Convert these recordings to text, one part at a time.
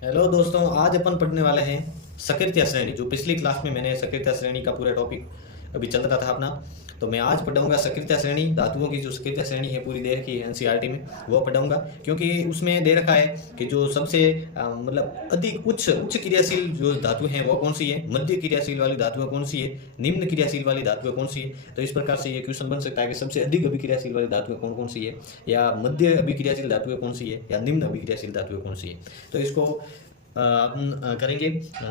Hello दोस्तों, आज अपन पढ़ने वाले हैं सकृत्या श्रेणी। जो पिछली क्लास में मैंने सकृत्या श्रेणी का पूरा टॉपिक अभी चल रहा था अपना, तो मैं आज पढ़ाऊंगा सकृत्या श्रेणी। धातुओं की जो सकृत्या श्रेणी है पूरी दे रखी है एनसीईआरटी में, वो पढ़ाऊंगा। क्योंकि उसमें दे रखा है कि जो सबसे मतलब अधिक उच्च उच्च क्रियाशील जो धातु हैं वो कौन सी है, मध्य क्रियाशील वाली धातुएं कौन सी है, निम्न क्रियाशील वाली धातुएं कौन सी है। तो इस प्रकार से ये क्वेश्चन बन सकता है कि सबसे अधिक अभिक्रियाशील वाली धातुएं कौन कौन सी है, या मध्य अभिक्रियाशील धातुएं कौन सी है, या निम्न अभिक्रियाशील धातुएं कौन सी है। तो इसको अपन करेंगे।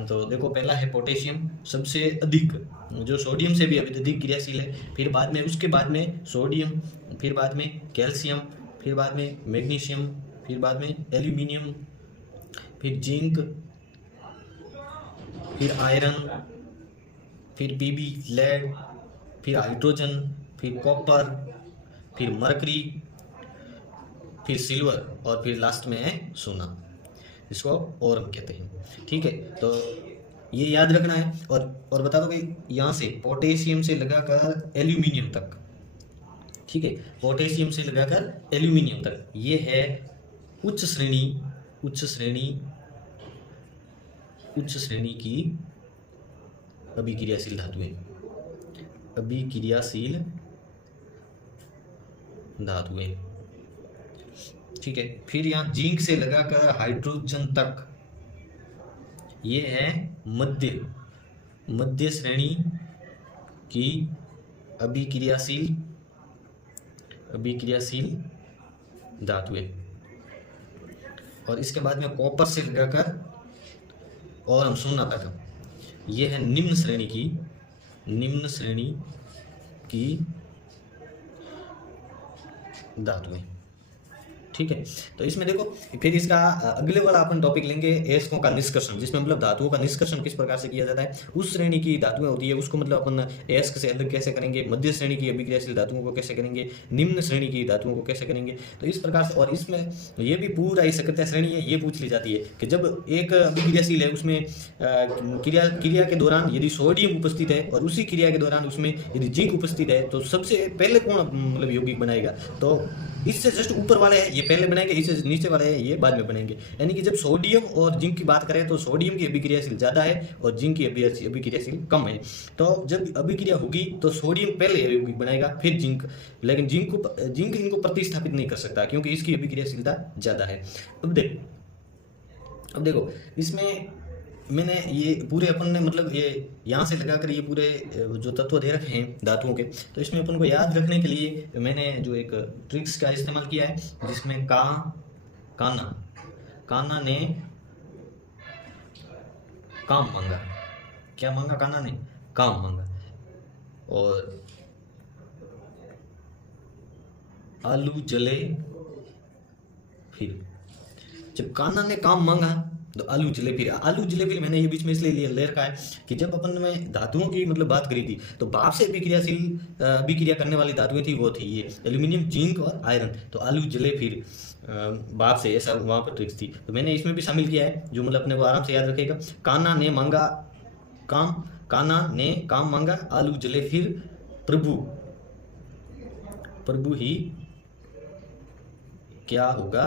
तो देखो, पहला है पोटेशियम, सबसे अधिक, जो सोडियम से भी अधिक क्रियाशील है। फिर बाद में, उसके बाद में सोडियम, फिर बाद में कैल्शियम, फिर बाद में मैग्नीशियम, फिर बाद में एल्यूमिनियम, फिर जिंक, फिर आयरन, फिर पीबी लेड, फिर हाइड्रोजन, फिर कॉपर, फिर मरकरी, फिर सिल्वर, और फिर लास्ट में है सोना। इसको और कहते हैं। ठीक है, तो ये याद रखना है। और बता दो कि यहाँ से पोटेशियम से लगाकर एल्यूमिनियम तक, ठीक है, पोटेशियम से लगाकर एल्यूमिनियम तक, ये है उच्च श्रेणी। उच्च श्रेणी, उच्च श्रेणी की अभिक्रियाशील धातुएं, अभिक्रियाशील धातुएं। ठीक है, फिर यहाँ जिंक से लगाकर हाइड्रोजन तक, ये है मध्य मध्य श्रेणी की अभिक्रियाशील अभिक्रियाशील धातुएं। और इसके बाद में कॉपर से लगाकर और हम सोना तक, ये है निम्न श्रेणी की धातुएं। ठीक है, तो इसमें देखो, फिर इसका अगले वाला अपन टॉपिक लेंगे एस्कों का निष्कर्षण, जिसमें मतलब धातुओं का निष्कर्षण किस प्रकार से किया जाता है। उस श्रेणी की धातुएं होती है उसको मतलब अपन एस्क से अलग कैसे करेंगे, मध्य श्रेणी की अभिक्रियाशील धातुओं को कैसे करेंगे, निम्न श्रेणी की धातुओं को कैसे करेंगे। तो इस प्रकार से, और इसमें ये भी पूरा ही सकृत्या श्रेणी है, ये पूछ ली जाती है कि जब एक अभिक्रियाशील है उसमें क्रिया के दौरान यदि सोडियम उपस्थित है और उसी क्रिया के दौरान उसमें यदि जिंक उपस्थित है, तो सबसे पहले कौन मतलब यौगिक बनाएगा। तो इससे जस्ट ऊपर वाले है ये पहले बनाएंगे, इससे नीचे वाले है ये बाद में बनेंगे। यानी कि जब सोडियम और जिंक की बात करें तो सोडियम की अभिक्रियाशील ज़्यादा है और जिंक की अभिक्रियाशील कम है। तो जब अभिक्रिया होगी तो सोडियम पहले यौगिक बनाएगा, फिर जिंक। लेकिन जिंक इनको प्रतिस्थापित नहीं कर सकता क्योंकि इसकी अभिक्रियाशीलता ज़्यादा है। अब देखो इसमें मैंने ये पूरे अपन ने मतलब ये यहाँ से लगाकर ये पूरे जो तत्व दे रखे हैं धातुओं के, तो इसमें अपन को याद रखने के लिए मैंने जो एक ट्रिक्स का इस्तेमाल किया है, जिसमें काना ने काम मांगा। क्या मांगा काना ने? काम मांगा। और आलू जले फिर, जब कान्हा ने काम मांगा तो आलू जले फिर। आलू जले फिर मैंने ये बीच में इसलिए ले रखा है कि जब अपन में धातुओं की मतलब बात करी थी तो भाप से अभिक्रिया करने वाली धातुएं थी, वो थी ये एल्यूमिनियम, जिंक और आयरन। तो आलू जले फिर भाप से, ऐसा वहाँ पर ट्रिक्स थी। तो मैंने इसमें भी शामिल किया है, जो मतलब अपने को आराम से याद रखेगा। कान्हा ने काम मांगा, आलू जले फिर, प्रभु ही क्या होगा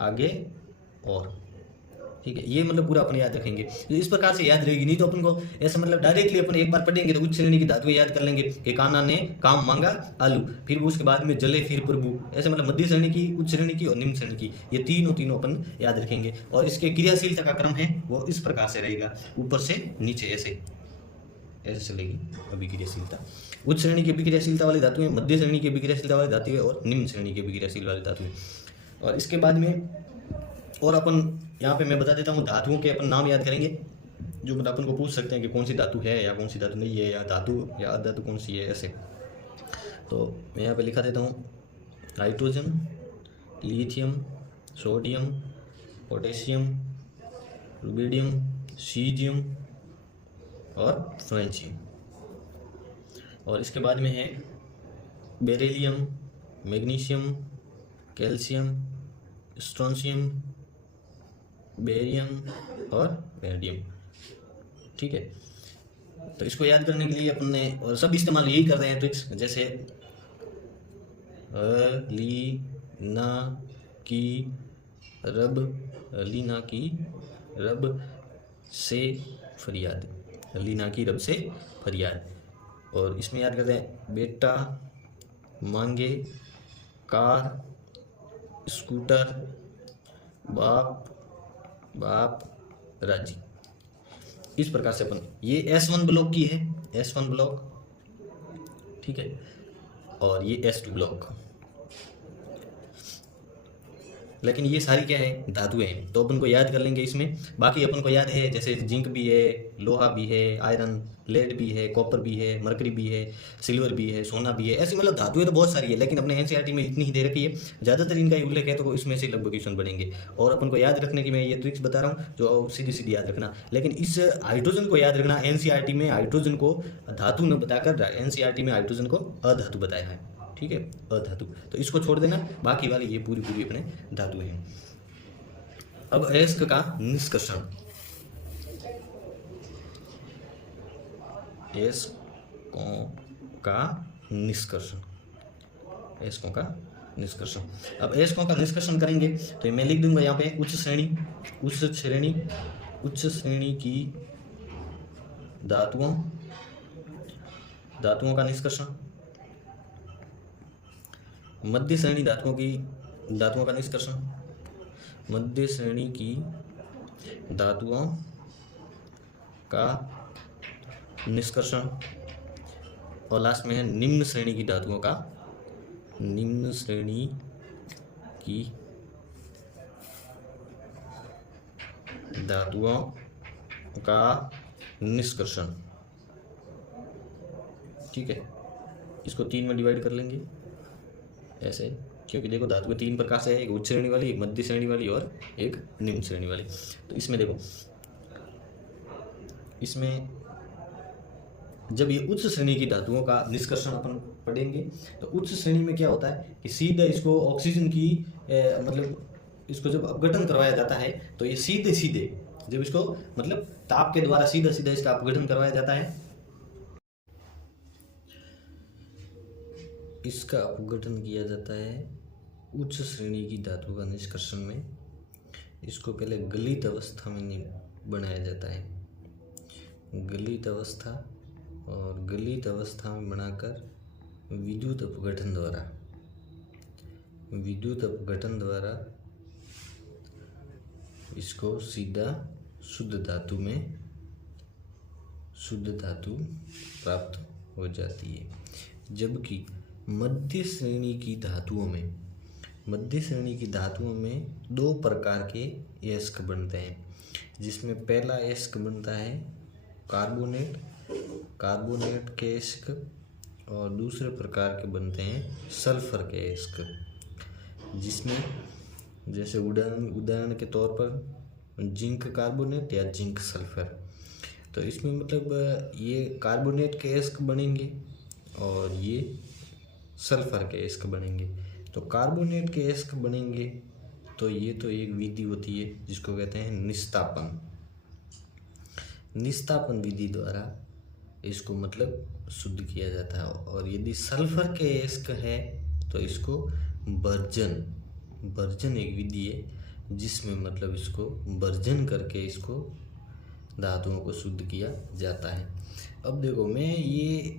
आगे। और ठीक है, ये मतलब पूरा अपन याद रखेंगे। तो इस प्रकार से याद रहेगी, नहीं तो अपन को ऐसा मतलब डायरेक्टली अपन एक बार पढ़ेंगे तो उच्च श्रेणी की धातुएं याद कर लेंगे कि कान्हा ने काम मांगा, आलू, फिर उसके बाद में जले फिर प्रभु, ऐसे मतलब मध्य श्रेणी की, उच्च श्रेणी की और निम्न श्रेणी की, ये तीनों अपन याद रखेंगे। और इसके क्रियाशीलता का क्रम है वो इस प्रकार से रहेगा, ऊपर से नीचे ऐसे चलेगी अभिक्रियाशीलता। उच्च श्रेणी की अभिक्रियाशीलता वाली धातुएं, मध्य श्रेणी की अभिक्रियाशीलता वाली धातुएं और निम्न श्रेणी की अभिक्रियाशील वाली धातुएं। और इसके बाद में और अपन यहाँ पे मैं बता देता हूँ, धातुओं के अपन नाम याद करेंगे, जो मतलब अपन को पूछ सकते हैं कि कौन सी धातु है या कौन सी धातु नहीं है, या धातु या अधातु कौन सी है, ऐसे। तो मैं यहाँ पे लिखा देता हूँ, hydrogen, lithium, sodium, potassium, rubidium, caesium और फ्रेंचियम। और इसके बाद में है beryllium, magnesium, calcium, strontium, barium और बेरिडियम। ठीक है, तो इसको याद करने के लिए अपन ने और सब इस्तेमाल यही कर रहे हैं ट्रिक्स, जैसे ली, ना, की, रब, लीना की रब से फरियाद, लीना की रब से फरियाद। और इसमें याद करते हैं, बेटा मांगे कार स्कूटर, बाप बाप राजी। इस प्रकार से अपन, ये S1 ब्लॉक की है, S1 ब्लॉक, ठीक है, और ये S2 ब्लॉक। लेकिन ये सारी क्या है, धातुएं हैं, तो अपन को याद कर लेंगे इसमें। बाकी अपन को याद है, जैसे जिंक भी है, लोहा भी है, आयरन, लेड भी है, कॉपर भी है, मरकरी भी है, सिल्वर भी है, सोना भी है, ऐसी मतलब धातुएं तो बहुत सारी है, लेकिन अपने एनसीईआरटी में इतनी ही दे रखी है, ज़्यादातर इनका ही उल्लेख है, तो इसमें से लगभग क्वेश्चन बनेंगे। और अपन को याद रखने की मैं ये ट्रिक्स बता रहा हूँ, जो सीधी सीधी याद रखना। लेकिन इस हाइड्रोजन को याद रखना, एनसीईआरटी में हाइड्रोजन को धातु न बताकर एनसीईआरटी में हाइड्रोजन को अधातु बताया है, ठीक है, अधातु, तो इसको छोड़ देना, बाकी वाली ये पूरी पूरी अपने धातु हैं। अब अयस्क का निष्कर्षण, अयस्कों का निष्कर्षण, अयस्कों का निष्कर्षण। अब अयस्कों का निष्कर्षण करेंगे तो मैं लिख दूंगा यहाँ पे, उच्च श्रेणी की धातुओं का निष्कर्षण, मध्य श्रेणी धातुओं का निष्कर्षण, मध्य श्रेणी की धातुओं का निष्कर्षण, और लास्ट में है निम्न श्रेणी की धातुओं का, निम्न श्रेणी की धातुओं का निष्कर्षण, ठीक है। इसको 3 में डिवाइड कर लेंगे ऐसे, क्योंकि देखो धातु के 3 प्रकार से है, एक उच्च श्रेणी वाली, एक मध्य श्रेणी वाली और एक निम्न श्रेणी वाली। तो इसमें देखो, इसमें जब ये उच्च श्रेणी की धातुओं का निष्कर्षण अपन पढ़ेंगे, तो उच्च श्रेणी में क्या होता है कि सीधा इसको ऑक्सीजन की मतलब इसको जब अपघटन करवाया जाता है, तो ये सीधे सीधे जब इसको मतलब ताप के द्वारा सीधा सीधा इसका अपघटन करवाया जाता है, इसका अपघटन किया जाता है उच्च श्रेणी की धातु का निष्कर्षण में। इसको पहले गलित अवस्था में बनाया जाता है, गलित अवस्था, और गलित अवस्था में बनाकर विद्युत अपघटन द्वारा इसको सीधा शुद्ध धातु प्राप्त हो जाती है। जबकि मध्य श्रेणी की धातुओं में 2 प्रकार के अयस्क बनते हैं, जिसमें पहला अयस्क बनता है कार्बोनेट के अयस्क, और दूसरे प्रकार के बनते हैं सल्फर के अयस्क, जिसमें जैसे उदाहरण के तौर पर जिंक कार्बोनेट या जिंक सल्फर। तो इसमें मतलब ये कार्बोनेट के अयस्क बनेंगे और ये सल्फर के अयस्क बनेंगे। तो कार्बोनेट के अयस्क बनेंगे तो ये तो एक विधि होती है जिसको कहते हैं निस्तापन विधि द्वारा इसको मतलब शुद्ध किया जाता है। और यदि सल्फर के अयस्क है तो इसको भर्जन एक विधि है जिसमें मतलब इसको भर्जन करके इसको धातुओं को शुद्ध किया जाता है। अब देखो, मैं ये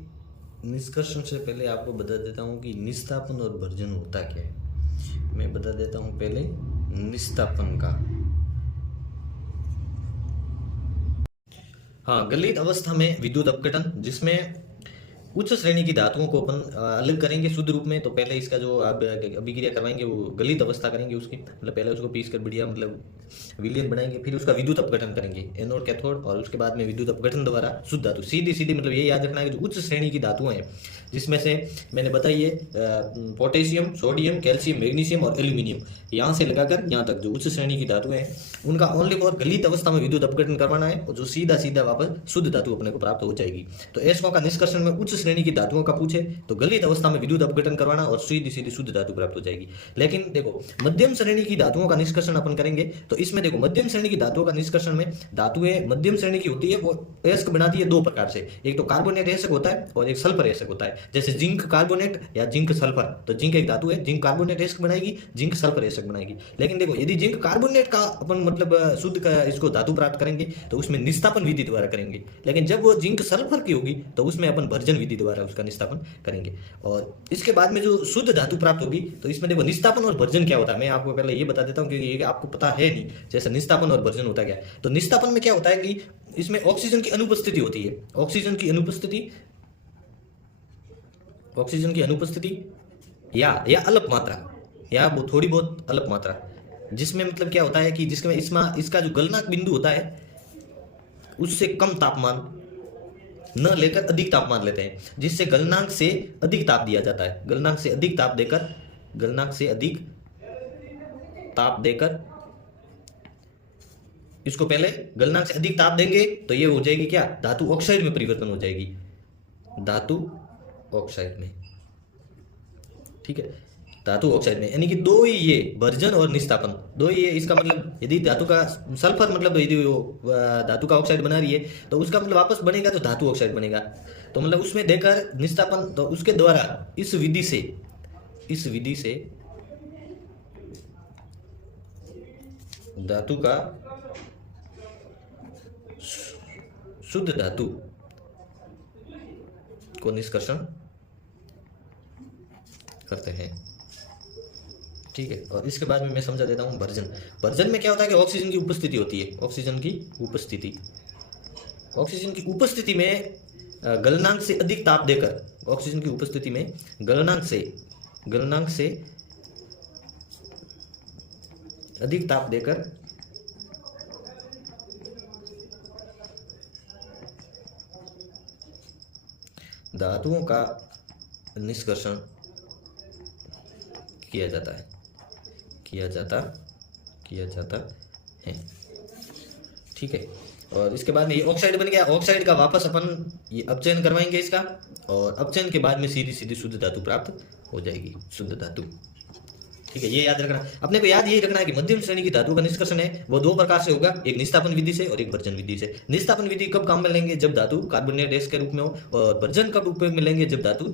निष्कर्षण से पहले आपको बता देता हूँ कि निस्तापन और भर्जन होता क्या है। मैं बता देता हूँ पहले निस्तापन का। हाँ, गलित अवस्था में विद्युत अपघटन, जिसमें उच्च श्रेणी की धातुओं को अपन अलग करेंगे शुद्ध रूप में। तो पहले इसका जो आप अभिक्रिया करवाएंगे वो गलित अवस्था करेंगे उसकी, मतलब पहले उसको पीस कर बढ़िया मतलब विलयन बनाएंगे, फिर उसका विद्युत अपघटन करेंगे एनोड कैथोड, और उसके बाद में विद्युत अपघटन द्वारा शुद्ध धातु सीधी मतलब ये याद रखना है कि जो उच्च श्रेणी की धातुएं हैं, जिसमें से मैंने बताई है पोटेशियम, सोडियम, कैल्शियम, मैग्नीशियम और एल्यूमिनियम, यहाँ से लगाकर यहाँ तक जो उच्च श्रेणी की धातुएं हैं उनका ओनली फॉर गलित अवस्था में विद्युत अपघटन करवाना है, और जो सीधा वापस शुद्ध धातु अपने को प्राप्त हो जाएगी। तो अयस्कों का निष्कर्षण में उच्च श्रेणी की धातुओं का पूछे तो गलित अवस्था में विद्युत अपघटन करवाना और सीधी शुद्ध धातु प्राप्त हो जाएगी। लेकिन देखो, मध्यम श्रेणी की धातुओं का निष्कर्षण अपन करेंगे तो इसमें देखो मध्यम श्रेणी की धातुओं का निष्कर्षण में धातुएं मध्यम श्रेणी की होती है वो अयस्क बनाती है दो प्रकार से, एक तो कार्बोनेट अयस्क होता है और एक सल्फर अयस्क होता है। जैसे जिंक कार्बोनेट या जिंक सल्फर, तो जिंक एक धातु है, जिंक कार्बोनेट अयस्क बनाएगी, जिंक सल्फर अयस्क बनाएगी। लेकिन देखो यदि जिंक कार्बोनेट का अपन मतलब शुद्ध का इसको धातु प्राप्त करेंगे तो उसमें निस्तापन विधि द्वारा करेंगे, लेकिन जब वो जिंक सल्फर की होगी तो उसमें अपन भर्जन विधि द्वारा उसका निस्तापन करेंगे। और इसके बाद में जो शुद्ध धातु प्राप्त होगी तो इसमें देखो निस्तापन और भर्जन क्या होता है, मैं आपको पहले ये बता देता हूँ क्योंकि ये आपको पता है नहीं। जैसे निस्तापन और भर्जन होता क्या है, तो निस्तापन में क्या होता है कि इसमें ऑक्सीजन की अनुपस्थिति होती है, ऑक्सीजन की अनुपस्थिति या अल्प मात्रा या वो थोड़ी बहुत अल्प मात्रा, जिसमें मतलब क्या होता है कि जिसमें इसका जो गलनांक बिंदु होता है उससे कम तापमान न लेकर अधिक तापमान लेते हैं, जिससे गलनांक से अधिक ताप दिया जाता है। गलनांक से अधिक ताप देकर इसको पहले गलनांक से अधिक ताप देंगे तो ये हो जाएगी क्या, धातु ऑक्साइड में परिवर्तन हो जाएगी, धातु ऑक्साइड में। ठीक है, धातु ऑक्साइड में, यानी कि दो ही ये भर्जन और निस्तापन, दो ही ये। इसका मतलब यदि धातु का सल्फर मतलब यदि वो धातु का ऑक्साइड बना रही है तो उसका मतलब वापस बनेगा तो धातु ऑक्साइड बनेगा, तो मतलब उसमें देकर निस्तापन, तो उसके द्वारा इस विधि से धातु का शुद्ध धातु को निष्कर्षण करते हैं। ठीक है, और इसके बाद में मैं समझा देता हूं भर्जन। भर्जन में क्या होता है कि ऑक्सीजन की उपस्थिति होती है, ऑक्सीजन की उपस्थिति में गलनांक से अधिक ताप देकर, ऑक्सीजन की उपस्थिति में गलनांक से अधिक ताप देकर धातुओं का निष्कर्षण किया जाता है। ठीक है, और इसके बाद में ये ऑक्साइड बन गया। ऑक्साइड का वापस अपन ये अपचयन करवाएंगे इसका, और अपचयन के बाद में सीधी शुद्ध धातु प्राप्त हो जाएगी, शुद्ध धातु। ठीक है, ये याद रखना, अपने को याद यही रखना है कि मध्यम श्रेणी की धातु का निष्कर्षण है वो दो प्रकार से होगा, एक निस्तापन विधि से और एक भर्जन विधि से। निस्तापन विधि कब काम में लेंगे, जब धातु कार्बोनेट अयस्क के रूप में हो, और भर्जन कब उपयोग में लेंगे, जब धातु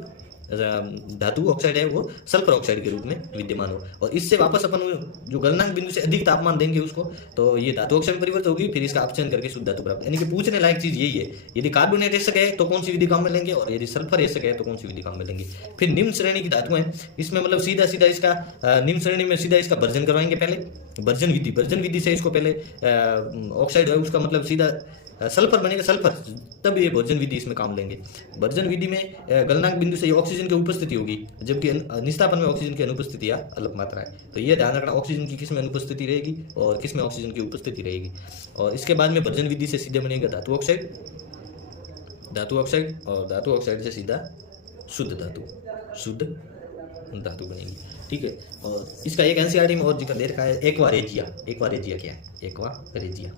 ऑक्साइड है वो सल्फर ऑक्साइड के रूप में विद्यमान हो। और इससे वापस अपन जो गलनांक बिंदु से अधिक तापमान देंगे उसको, तो ये धातु ऑक्साइड में परिवर्तित होगी, फिर इसका अपचयन करके शुद्ध धातु प्राप्त। यानी कि पूछने लायक चीज यही है, यदि कार्बोनेट अयस्क है तो कौन सी विधि काम में लेंगे, और यदि सल्फर अयस्क है तो कौन सी विधि काम में लेंगे। फिर निम्न श्रेणी की धातु है, इसमें मतलब सीधा इसका निम्न श्रेणी में सीधा इसका भर्जन करवाएंगे पहले, भर्जन विधि से इसको पहले ऑक्साइड है उसका मतलब सीधा सल्फर बनेगा, सल्फर, तब ये भर्जन विधि इसमें काम लेंगे। भर्जन विधि में गलनांक बिंदु से ये ऑक्सीजन की उपस्थिति होगी, जबकि निस्तापन में ऑक्सीजन की अनुपस्थिति या अल्प मात्रा है। तो ये ध्यान रखना, ऑक्सीजन की किस में अनुपस्थिति रहेगी और किस में ऑक्सीजन की उपस्थिति रहेगी। और इसके बाद में भर्जन विधि से सीधे बनेगा धातु ऑक्साइड, और धातु ऑक्साइड से सीधा शुद्ध धातु बनेगी। ठीक है, और इसका एक एनसीईआरटी में और जिक्र दे रखा है, एक्वारेजिया क्या है, एक्वारेजिया।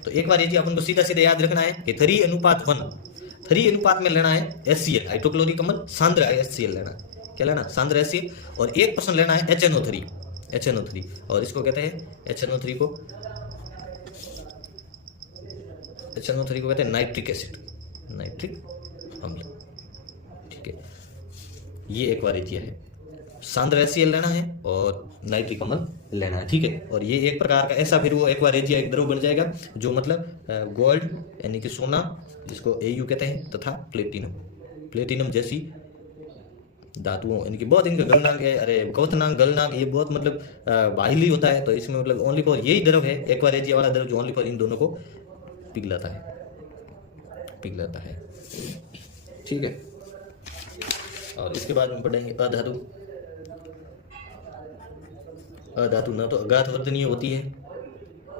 तो एक्वारेजिया अपन को सीधा याद रखना है कि 3:1 अनुपात में लेना है HCl, हाइड्रोक्लोरिक अम्ल, सांद्र HCl लेना है, क्या लेना, सांद्र HCl, और 1% लेना है HNO3, और इसको कहते हैं HNO3 को कहते हैं नाइट्रिक अम्ल। ठीक है, ये एक्वारेजिया है, सांद्र HCl लेना है और नाइट्रिक अम्ल लेना है। ठीक है, और ये एक प्रकार का ऐसा फिर वो एक्वारेजिया एक द्रव बन जाएगा जो मतलब गोल्ड यानी कि सोना जिसको AU कहते हैं, तथा प्लेटिनम जैसी धातुओं, यानी कि बहुत इनका गलनांक है, क्वथनांक गलनांक ये बहुत मतलब बाहिली होता है। तो इसमें मतलब ओनली फॉर यही द्रव है एक्वारेजिया वाला द्रव जो ओनली फॉर इन दोनों को पिघलाता है। ठीक है, और इसके बाद में पढ़ेंगे अधातु न तो अगाध वर्धनीय होती है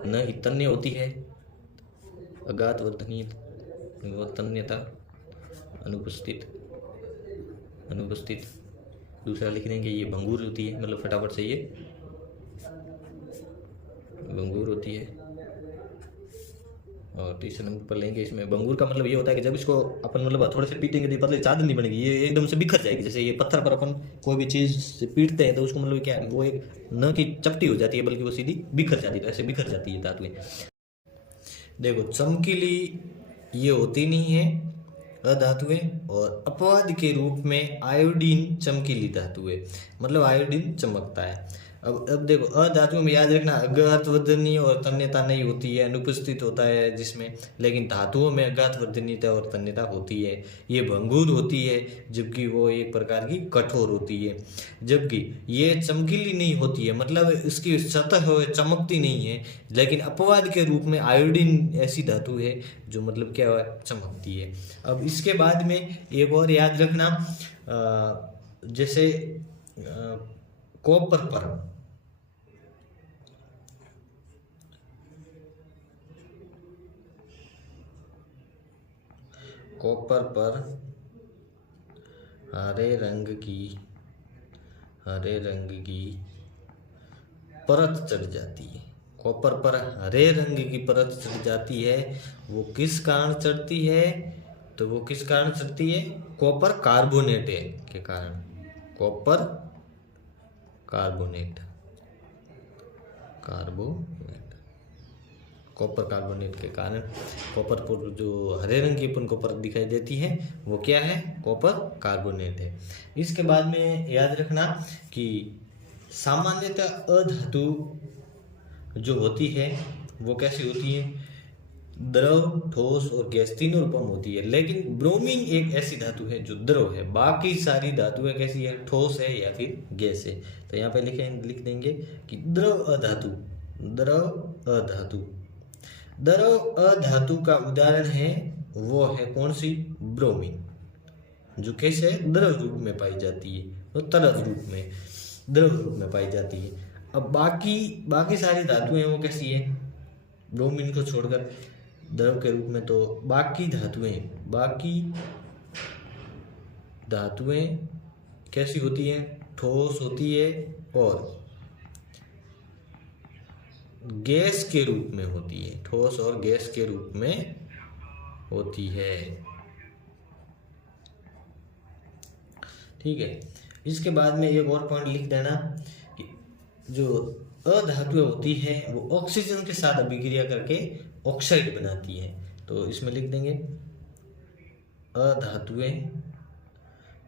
न ही तन्य होती है। अगाध तन्यता अनुपस्थित। दूसरा लिख देंगे ये भंगुर होती है, मतलब फटाफट से ये भंगुर होती है और तीसरे नंबर पर लेंगे इसमें बंगूर का मतलब ये होता है कि जब इसको अपन मतलब थोड़े से पीटेंगे तो पतली चादर नहीं बनेगी, ये एकदम से बिखर जाएगी। जैसे ये पत्थर पर अपन कोई भी चीज़ से पीटते हैं तो उसको मतलब क्या है, वो एक न कि चपटी हो जाती है बल्कि वो सीधी बिखर जाती है, तो ऐसे बिखर जाती है धातुएं। देखो चमकीली ये होती नहीं है अधातुएं, और अपवाद के रूप में आयोडीन चमकीली धातु है, मतलब आयोडीन चमकता है। अब देखो अधातुओं में याद रखना अज्ञात वर्धनीय और तन्यता नहीं होती है, अनुपस्थित होता है जिसमें, लेकिन धातुओं में अज्ञात वर्धनीयता और तन्यता होती है। ये भंगुर होती है जबकि वो एक प्रकार की कठोर होती है, जबकि ये चमकीली नहीं होती है, मतलब इसकी सतह चमकती नहीं है। लेकिन अपवाद के रूप में आयोडीन ऐसी धातु है जो मतलब क्या है, चमकती है। अब इसके बाद में एक और याद रखना, जैसे कॉपर पर हरे रंग की परत चढ़ जाती है। कॉपर पर हरे रंग की परत चढ़ जाती है, वो किस कारण चढ़ती है, तो वो किस कारण चढ़ती है, कॉपर कार्बोनेट के कारण। कॉपर कार्बोनेट कॉपर कार्बोनेट के कारण कॉपर पर जो हरे रंग की अपन को परत दिखाई देती है वो क्या है, कॉपर कार्बोनेट है। इसके बाद में याद रखना कि सामान्यतः अधातु जो होती है वो कैसी होती है, द्रव, ठोस और गैस तीनों रूपों में होती है। लेकिन ब्रोमीन एक ऐसी धातु है जो द्रव है, बाकी सारी धातुएं कैसी है, ठोस है या फिर गैस है। तो यहाँ पे लिख देंगे कि द्रव अधातु का उदाहरण है, वो है कौन सी, ब्रोमीन, जो कैसे द्रव रूप में पाई जाती है, तो तरल रूप में द्रव रूप में पाई जाती है। अब बाकी सारी धातुएं वो कैसी है, ब्रोमीन को छोड़कर द्रव के रूप में। तो बाकी धातुएं कैसी होती है, ठोस होती है और गैस के रूप में होती है, ठोस और गैस के रूप में होती है। ठीक है। इसके बाद में एक और पॉइंट लिख देना कि जो अधातुएं होती है वो ऑक्सीजन के साथ अभिक्रिया करके ऑक्साइड बनाती है। तो इसमें लिख देंगे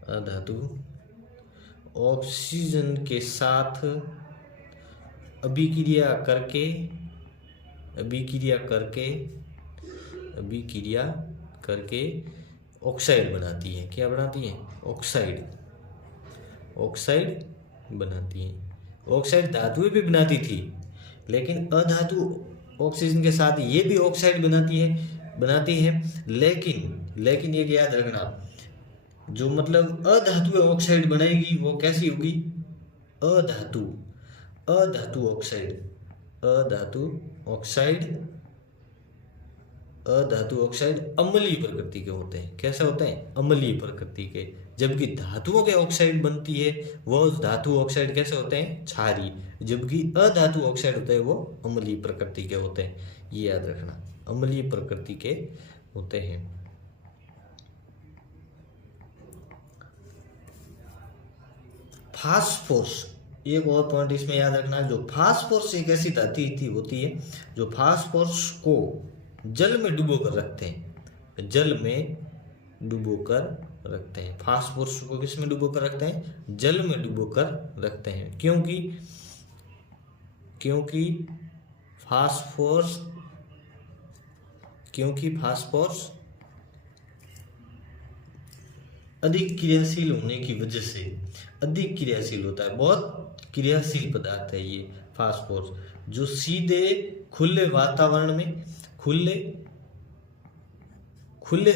अधातु ऑक्सीजन के साथ अभिक्रिया करके ऑक्साइड बनाती है। क्या बनाती है, ऑक्साइड बनाती है। ऑक्साइड धातुएं भी बनाती थी, लेकिन अधातु ऑक्सीजन के साथ ये भी ऑक्साइड बनाती है। लेकिन ये याद रखना, जो मतलब अधातु ऑक्साइड बनाएगी वो कैसी होगी, अधातु ऑक्साइड अम्लीय प्रकृति के होते हैं। कैसे होते हैं, अम्लीय प्रकृति के। जबकि धातुओं के ऑक्साइड बनती है वो धातु ऑक्साइड कैसे होते हैं, क्षारीय। जबकि अधातु ऑक्साइड होते हैं वो अम्लीय प्रकृति के होते हैं। ये याद रखना, अम्लीय प्रकृति के होते हैं। फास्फोरस, एक और पॉइंट इसमें याद रखना, जो फास्फोरस एक ऐसी धातु होती है जो फास्फोरस को जल में डुबो कर रखते हैं। फास्फोरस को किस में डुबो कर रखते हैं, जल में डुबो कर रखते हैं। क्योंकि फास्फोरस अधिक क्रियाशील होने की वजह से अधिक क्रियाशील होता है, बहुत क्रियाशील पदार्थ है ये फास्फोरस, जो सीधे खुले वातावरण में खुले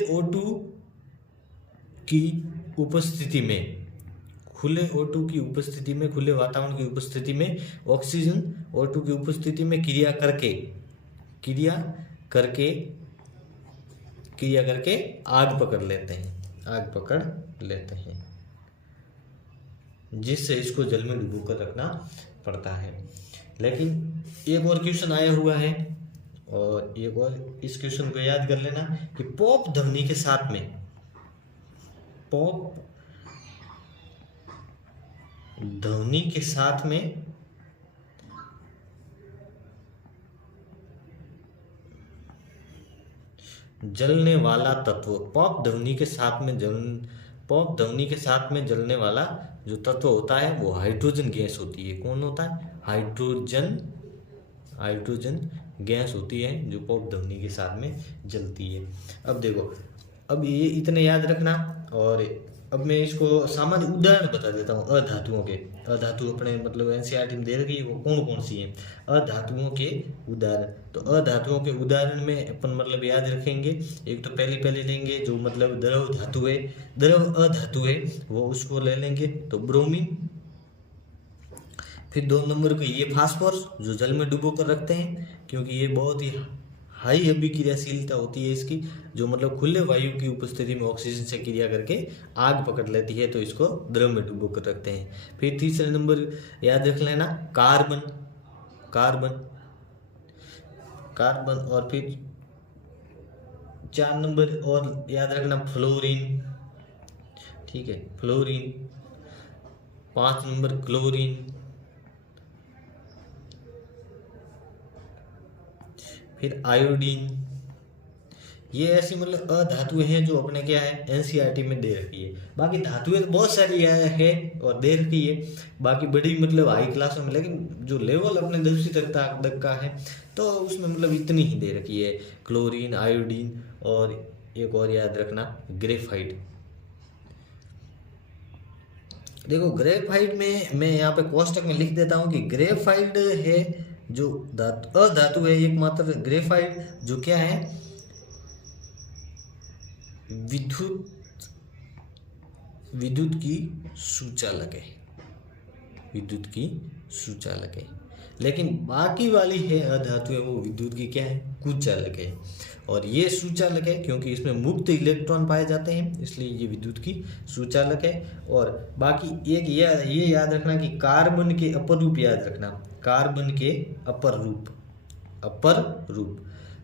O2 की उपस्थिति में, खुले वातावरण की उपस्थिति में ऑक्सीजन O2 की उपस्थिति में क्रिया करके आग पकड़ लेते हैं, जिससे इसको जल में डुबो कर रखना पड़ता है। लेकिन एक और क्वेश्चन आया हुआ है और एक और इस क्वेश्चन को याद कर लेना कि पॉप ध्वनि के साथ में, पॉप ध्वनि के साथ में जलने वाला तत्व, पॉप ध्वनि के साथ में पॉप ध्वनि के साथ में जलने वाला जो तत्व होता है वो हाइड्रोजन गैस होती है। कौन होता है? हाइड्रोजन गैस होती है जो पॉप ध्वनि के साथ में जलती है। अब देखो, अब ये इतने याद रखना। और अब मैं इसको सामान्य उदाहरण बता देता हूँ अधातुओं के। अधातु अपने मतलब एनसीईआरटी में दे रखी है, वो कौन कौन सी हैं अधातुओं के उदाहरण। तो अधातुओं के उदाहरण में अपन मतलब याद रखेंगे, एक तो पहले लेंगे जो मतलब द्रव धातु है, द्रव अधातु है, वो उसको ले लेंगे तो ब्रोमीन। फिर 2 नंबर को ये फास्फोरस जो जल में डुबो कर रखते हैं, क्योंकि ये बहुत ही हाई अभिक्रियाशीलता होती है इसकी, जो मतलब खुले वायु की उपस्थिति में ऑक्सीजन से क्रिया करके आग पकड़ लेती है, तो इसको द्रव में डुबो कर रखते हैं। फिर 3 नंबर याद रख लेना कार्बन, और फिर 4 नंबर और याद रखना फ्लोरीन, ठीक है, फ्लोरीन। 5 नंबर क्लोरीन, फिर आयोडीन। ये ऐसी मतलब अधातुएं हैं जो अपने क्या है एनसीईआरटी में दे रखी है। बाकी धातुएं तो बहुत सारी है और दे रखी है, बाकी बड़ी मतलब हाई क्लास में, लेकिन जो लेवल अपने 10वीं तक का है तो उसमें मतलब इतनी ही दे रखी है, क्लोरीन, आयोडीन, और एक और याद रखना ग्रेफाइट। देखो ग्रेफाइट में मैं यहाँ पे कोष्टक में लिख देता हूँ कि ग्रेफाइट है जो अधातु है एकमात्र ग्रेफाइट जो क्या है विद्युत की सुचालक है, विद्युत की सुचालक है। लेकिन बाकी वाली है अधातु है वो विद्युत की क्या है कुचालक है। और ये सुचालक है क्योंकि इसमें मुक्त इलेक्ट्रॉन पाए जाते हैं, इसलिए ये विद्युत की सुचालक है। और बाकी एक ये याद रखना कि कार्बन के अपर रूप याद रखना, कार्बन के अपर रूप।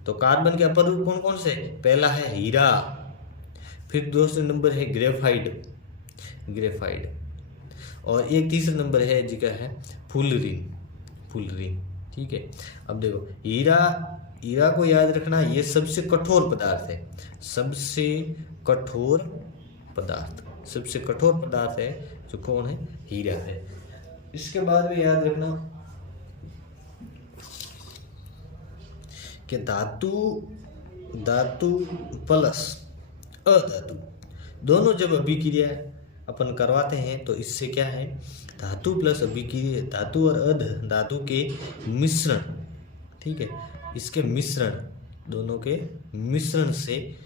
तो कार्बन के अपर रूप कौन कौन से? पहला है हीरा, फिर 2 नंबर है ग्रेफाइट, और एक 3 नंबर है जिसका है फुलरिन, ठीक है। अब देखो हीरा को याद रखना, ये सबसे कठोर पदार्थ है, सबसे कठोर पदार्थ है जो कौन है हीरा है। इसके बाद में याद रखना कि धातु प्लस अधातु दोनों जब अभिक्रिया अपन करवाते हैं तो इससे क्या है धातु प्लस अभिक्रिया, धातु और अधातु के मिश्रण, ठीक है, इसके मिश्रण, दोनों के मिश्रण से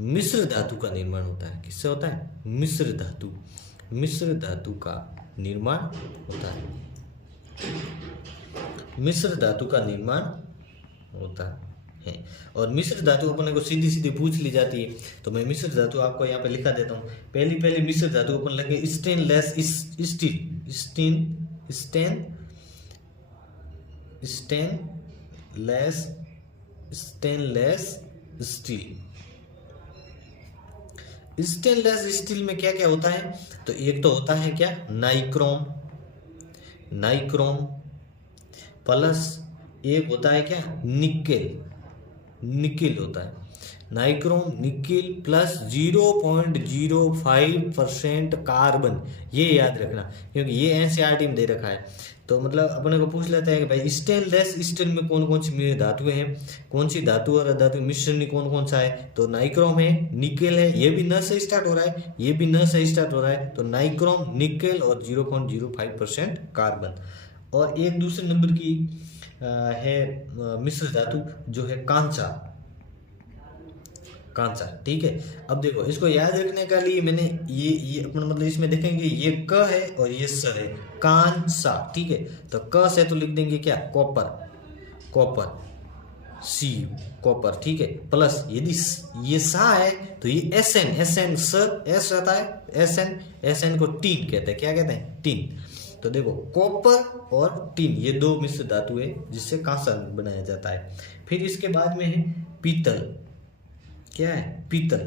मिश्र धातु का निर्माण होता है। किससे होता है? मिश्र धातु का निर्माण होता है, मिश्र धातु का निर्माण होता है। और मिश्र धातु अपने को सीधी पूछ ली जाती है, तो मैं मिश्र धातु आपको यहाँ पे लिखा देता हूँ। पहली मिश्र धातु अपन लगे स्टेनलेस स्टील में क्या क्या होता है? तो एक तो होता है क्या नाइक्रोम प्लस एक होता है क्या निकेल होता है। नाइक्रोम निकेल प्लस 0.05% कार्बन, ये याद रखना क्योंकि ये एनसीईआरटी में दे रखा है। तो मतलब अपने को पूछ लेता है कि भाई स्टेनलेस स्टील में कौन कौन सी धातुएं हैं, कौन सी धातु और अधातु मिश्रण कौन कौन सा है? तो नाइक्रोम है, निकेल है, ये भी न से स्टार्ट हो रहा है, ये भी न से स्टार्ट हो रहा है, तो नाइक्रोम, निकेल और 0.05% कार्बन। और एक दूसरे नंबर की है मिश्र धातु जो है कांसा, ठीक है। अब देखो इसको याद रखने के लिए मैंने ये अपन मतलब इसमें देखेंगे ये क है और ये स है, कांसा, ठीक है। तो क से तो लिख देंगे क्या कॉपर कॉपर, ठीक है। प्लस यदि ये सा है तो ये एस रहता है, एस को टीन कहते हैं, क्या कहते हैं? टीन। तो देखो कॉपर और टिन ये दो मिश्र धातु है जिससे कांसा बनाया जाता है। फिर इसके बाद में है पीतल। क्या है? पीतल।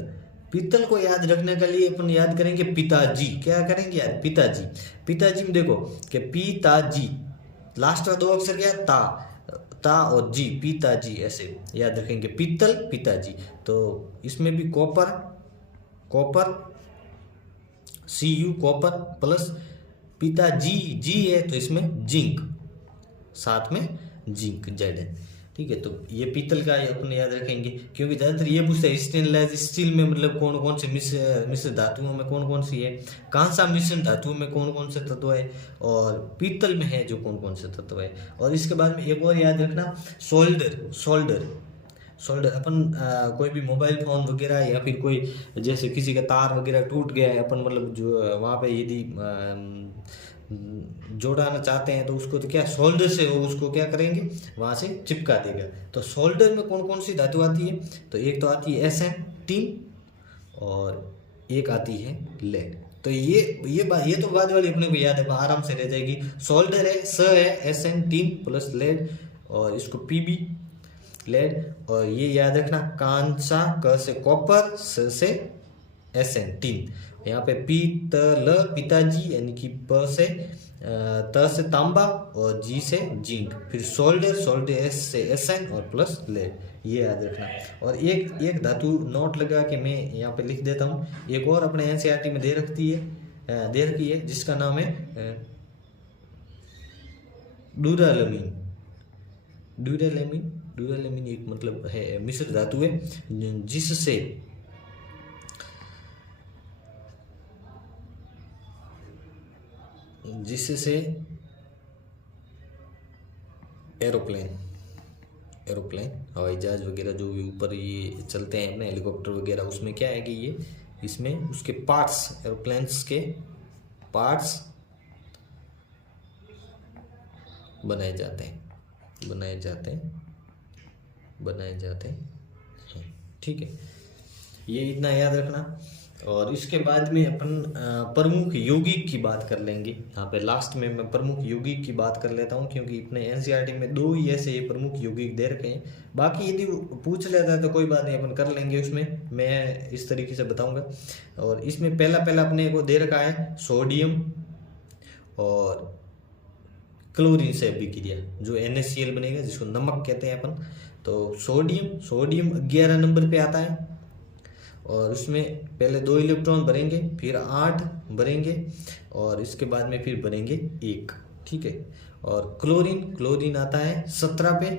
पीतल को याद रखने के लिए अपन याद करेंगे पिताजी। क्या करेंगे यार? पिताजी। पिताजी में देखो कि पिताजी, लास्ट का दो अक्षर क्या? ता और जी, पिताजी, ऐसे याद रखेंगे। पीतल पिताजी। तो इसमें भी copper, copper Cu copper plus पिताजी जी है तो इसमें जिंक, साथ में जिंक जेड है। ठीक है, तो ये पीतल का अपने याद रखेंगे क्योंकि ज़्यादातर ये पूछता है स्टेनलेस स्टील में मतलब कौन कौन से मिश्र धातुओं में कौन कौन सी है, कांसा मिश्र धातुओं में कौन कौन से तत्व है, और पीतल में है जो कौन कौन से तत्व है। और इसके बाद में एक और याद रखना, सोल्डर। सोल्डर अपन कोई भी मोबाइल फ़ोन वगैरह या फिर कोई जैसे किसी का तार वगैरह टूट गया है, अपन मतलब जो वहाँ पे यदि जोड़ाना चाहते हैं तो उसको तो क्या सोल्डर से वो उसको क्या करेंगे वहाँ से चिपका देगा। तो सोल्डर में कौन कौन सी धातु आती है? तो एक तो आती है Sn टिन और एक आती है लेड। तो ये तो बाद वाली अपने को याद है, आराम से रह जाएगी। सोल्डर है, स है, Sn टिन प्लस लेड और इसको Pb लेड। और ये याद रखना कांसा, क से कॉपर, स से Sn टिन। यहाँ पे पीतल पिताजी यानी कि प से त से तांबा और जी से जिंक। फिर सोल्डर एस से Sn और प्लस लेड, ये याद रखना। और एक धातु नोट लगा के मैं यहाँ पे लिख देता हूँ, एक और अपने NCERT में दे रखी है जिसका नाम है ड्यूरालेमीन एक मतलब है मिश्र धातु है जिससे एरोप्लेन हवाई जहाज वगैरह जो भी ऊपर ये चलते हैं अपने हेलीकॉप्टर वगैरह, उसमें क्या है कि ये इसमें उसके पार्ट्स, एरोप्लेन्स के पार्ट्स बनाए जाते हैं। ठीक है, ये इतना याद रखना। और इसके बाद में अपन प्रमुख यौगिक की बात कर लेंगे। यहाँ पे लास्ट में मैं प्रमुख यौगिक की बात कर लेता हूँ क्योंकि अपने NCERT में दो ही ऐसे ये प्रमुख यौगिक दे रखे हैं। बाकी यदि पूछ लेता है तो कोई बात नहीं, अपन कर लेंगे, उसमें मैं इस तरीके से बताऊंगा। और इसमें पहला अपने को दे रखा है सोडियम और क्लोरीन से अभिक्रिया जो NaCl बनेगा जिसको नमक कहते हैं अपन। तो सोडियम 11 नंबर पे आता है और उसमें पहले 2 इलेक्ट्रॉन भरेंगे, फिर 8 भरेंगे और इसके बाद में फिर भरेंगे 1। ठीक है, और क्लोरीन आता है 17 पे,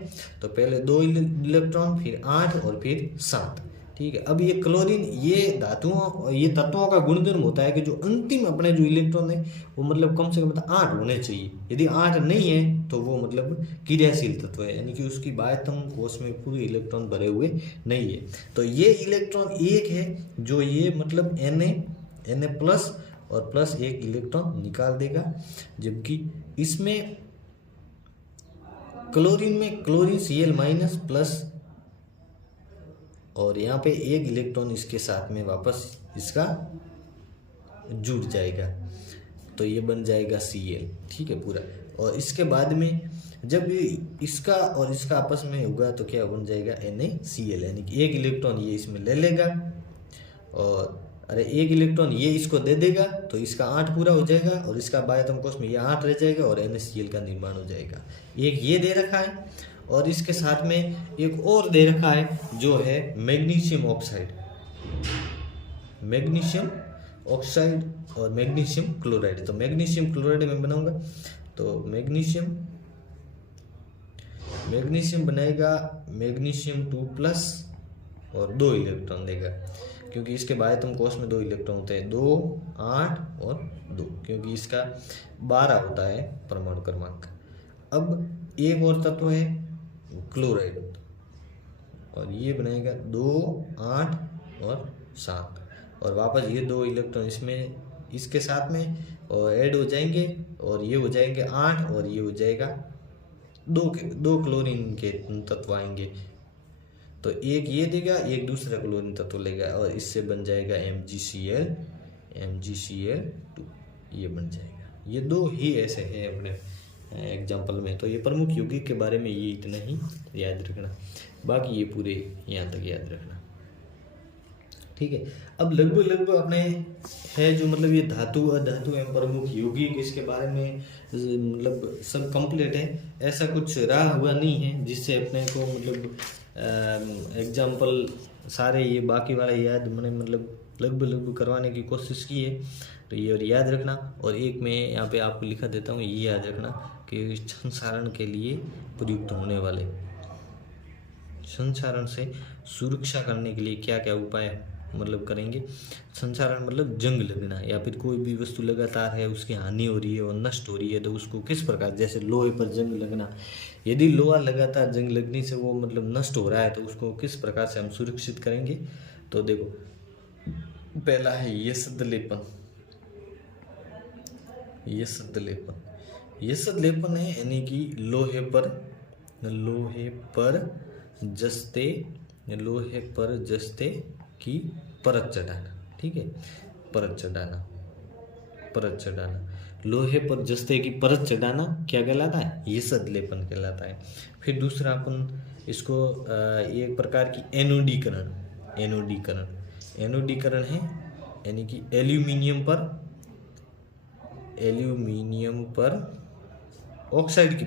तो पहले 2 इलेक्ट्रॉन, फिर 8 और फिर 7। ठीक है, अब ये क्लोरीन ये धातुओं ये तत्वों का गुणधर्म होता है कि जो अंतिम अपने जो इलेक्ट्रॉन है वो मतलब कम से कम 8 होने चाहिए। यदि 8 नहीं है तो वो मतलब क्रियाशील तत्व है, यानी कि उसकी बाह्यतम कोश में पूरे इलेक्ट्रॉन भरे हुए नहीं है। तो ये इलेक्ट्रॉन एक है जो ये मतलब Na प्लस और प्लस 1 इलेक्ट्रॉन निकाल देगा, जबकि इसमें क्लोरीन Cl माइनस प्लस और यहाँ पे 1 इलेक्ट्रॉन इसके साथ में वापस इसका जुड़ जाएगा, तो ये बन जाएगा Cl। ठीक है पूरा। और इसके बाद में जब इसका और इसका आपस में होगा तो क्या बन जाएगा NaCl, यानी कि 1 इलेक्ट्रॉन ये इसमें ले लेगा और 1 इलेक्ट्रॉन ये इसको दे देगा तो इसका 8 पूरा हो जाएगा और इसका बाह्यतम कोश में ये 8 रह जाएगा और NaCl का निर्माण हो जाएगा। एक ये दे रखा है और इसके साथ में एक और दे रखा है जो है मैग्नीशियम ऑक्साइड और मैग्नीशियम क्लोराइड। तो मैग्नीशियम क्लोराइड में बनाऊंगा तो मैग्नीशियम बनेगा मैग्नीशियम 2+ और 2 इलेक्ट्रॉन देगा, क्योंकि इसके बाह्यतम कोश में 2 इलेक्ट्रॉन होते हैं, 2, 8 और 2, क्योंकि इसका 12 होता है परमाणु क्रमांक। अब एक और तत्व है क्लोराइड और ये बनाएगा 2, 8 और 7 और वापस ये 2 इलेक्ट्रॉन इसमें इसके साथ में और ऐड हो जाएंगे और ये हो जाएंगे 8 और ये हो जाएगा 2 क्लोरीन के तत्व आएंगे, तो एक ये देगा एक दूसरा क्लोरीन तत्व लेगा और इससे बन जाएगा MgCl2, ये बन जाएगा। ये 2 ही ऐसे हैं अपने एग्जाम्पल में। तो ये प्रमुख यौगिक के बारे में ये इतना ही याद रखना, बाकी ये पूरे यहाँ तक याद रखना, ठीक है। अब लगभग अपने है जो मतलब ये धातु अधातु एवं प्रमुख यौगिक, इसके बारे में मतलब सब कंप्लीट है। ऐसा कुछ रहा हुआ नहीं है जिससे अपने को मतलब एग्जाम्पल सारे ये बाकी वाला याद मैंने मतलब लगभग करवाने की कोशिश की है। तो ये और याद रखना। और एक मैं यहाँ पे आपको लिखा देता हूँ, ये याद रखना कि संचारण के लिए प्रयुक्त होने वाले, संचारण से सुरक्षा करने के लिए क्या क्या उपाय मतलब करेंगे। संचारण मतलब जंग लगना, या फिर कोई भी वस्तु लगातार है उसकी हानि हो रही है और नष्ट हो रही है तो उसको किस प्रकार, जैसे लोहे पर जंग लगना, यदि लोहा लगातार जंग लगने से वो मतलब नष्ट हो रहा है तो उसको किस प्रकार से हम सुरक्षित करेंगे। तो देखो, पहला है यसद लेपन। यसद लेपन, यसद लेपन है यानी कि लोहे पर जस्ते की परत चढ़ाना, ठीक है, परत चढ़ाना, लोहे पर जस्ते की परत चढ़ाना क्या कहलाता है, यसद लेपन कहलाता है। फिर दूसरा अपन इसको एक प्रकार की एनोडीकरण है, यानी कि एल्यूमिनियम पर ऑक्साइड की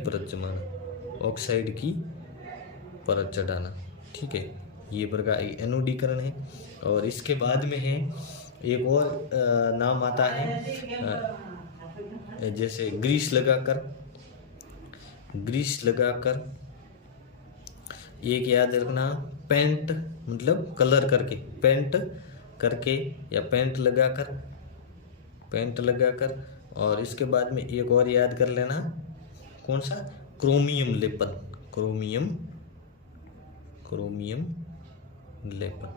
परत चढ़ाना, ठीक है, ये प्रकार एनोडीकरण है। और इसके बाद में है एक और नाम आता है जैसे ग्रीस लगाकर, एक याद रखना, पेंट मतलब कलर करके, पेंट करके या पेंट लगाकर। और इसके बाद में एक और याद कर लेना, कौन सा, क्रोमियम लेपन,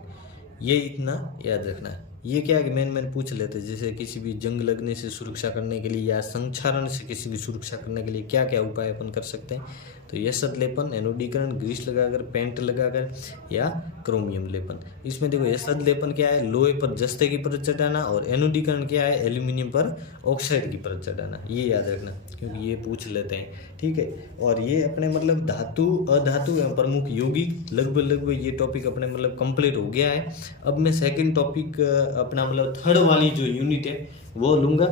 ये इतना याद रखना है। ये क्या है कि मैंने पूछ लेते, जैसे किसी भी जंग लगने से सुरक्षा करने के लिए या संक्षारण से किसी की सुरक्षा करने के लिए क्या क्या उपाय अपन कर सकते हैं। तो यसद लेपन, एनोडीकरण, ग्रीस लगाकर, पेंट लगाकर या क्रोमियम लेपन। इसमें देखो यसद लेपन क्या है, लोहे पर जस्ते की परत चढ़ाना, और एनोडीकरण क्या है, एल्यूमिनियम पर ऑक्साइड की परत चढ़ाना। ये याद रखना क्योंकि ये पूछ लेते हैं, ठीक है। और ये अपने मतलब धातु अधातु एवं प्रमुख यौगिक लगभग ये टॉपिक अपने मतलब कंप्लीट हो गया है। अब मैं सेकंड टॉपिक अपना मतलब थर्ड वाली जो यूनिट है वो लूँगा,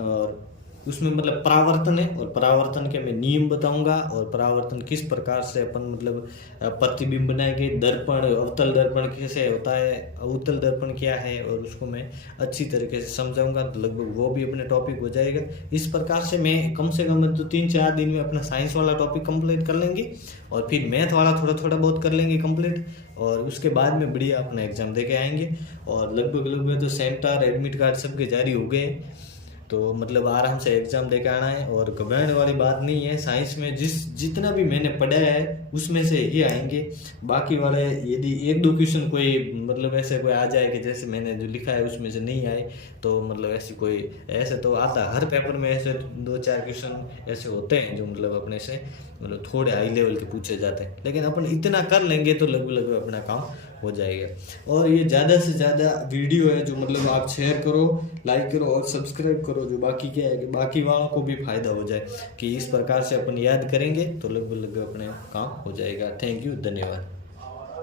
और उसमें मतलब परावर्तन है, और परावर्तन के मैं नियम बताऊंगा, और परावर्तन किस प्रकार से अपन मतलब प्रतिबिंब बनाएंगे, दर्पण, अवतल दर्पण कैसे होता है, अवतल दर्पण क्या है, और उसको मैं अच्छी तरीके से समझाऊंगा। तो लगभग वो भी अपने टॉपिक हो जाएगा। इस प्रकार से मैं कम से कम तो 3-4 दिन में अपना साइंस वाला टॉपिक कंप्लीट कर लेंगे, और फिर मैथ वाला थोड़ा बहुत कर लेंगे कंप्लीट, और उसके बाद में बढ़िया अपना एग्जाम दे के आएंगे। और लगभग तो सेंटर एडमिट कार्ड सबके जारी हो गए, तो मतलब आराम से एग्जाम देकर आना है। और घबराने वाली बात नहीं है, साइंस में जितना भी मैंने पढ़ा है उसमें से ही आएंगे। बाकी वाले यदि 1-2 क्वेश्चन कोई मतलब ऐसे कोई आ जाए कि जैसे मैंने जो लिखा है उसमें से नहीं आए, तो मतलब ऐसी कोई ऐसे तो आता हर पेपर में, ऐसे 2-4 क्वेश्चन ऐसे होते हैं जो मतलब अपने से मतलब थोड़े हाई लेवल के पूछे जाते हैं, लेकिन अपन इतना कर लेंगे तो लगभग अपना काम हो जाएगा। और ये ज़्यादा से ज़्यादा वीडियो है जो मतलब आप शेयर करो, लाइक करो और सब्सक्राइब करो, जो बाकी क्या है कि बाकी वालों को भी फायदा हो जाए कि इस प्रकार से अपन याद करेंगे तो लगभग अपने काम हो जाएगा। थैंक यू, धन्यवाद।